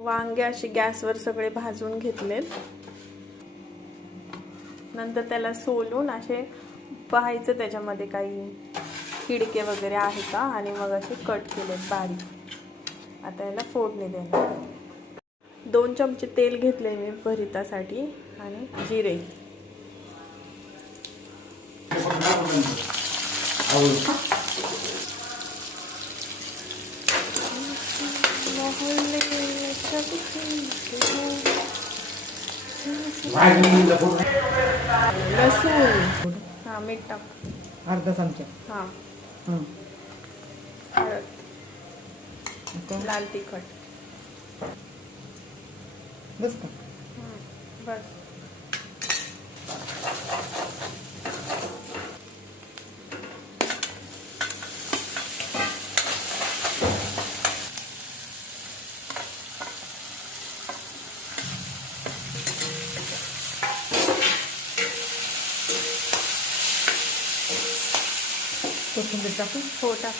वांगे असे गॅसवर सगळे भाजून घेतलेत. नंतर त्याला सोलून असे पाहायचं त्याच्यामध्ये काही खिडके वगैरे आहे का, आणि मग असे कट केलेत बारीक. आता याला फोडणी देणार. 2 चमचे तेल घेतले मी भरितासाठी आणि जिरे. लसूण, हा मीठ टाक, अर्धा चमचा. हा हळद, लाल तिखट. बस का? बस. कोथिंबीर टाकू? हो टाक.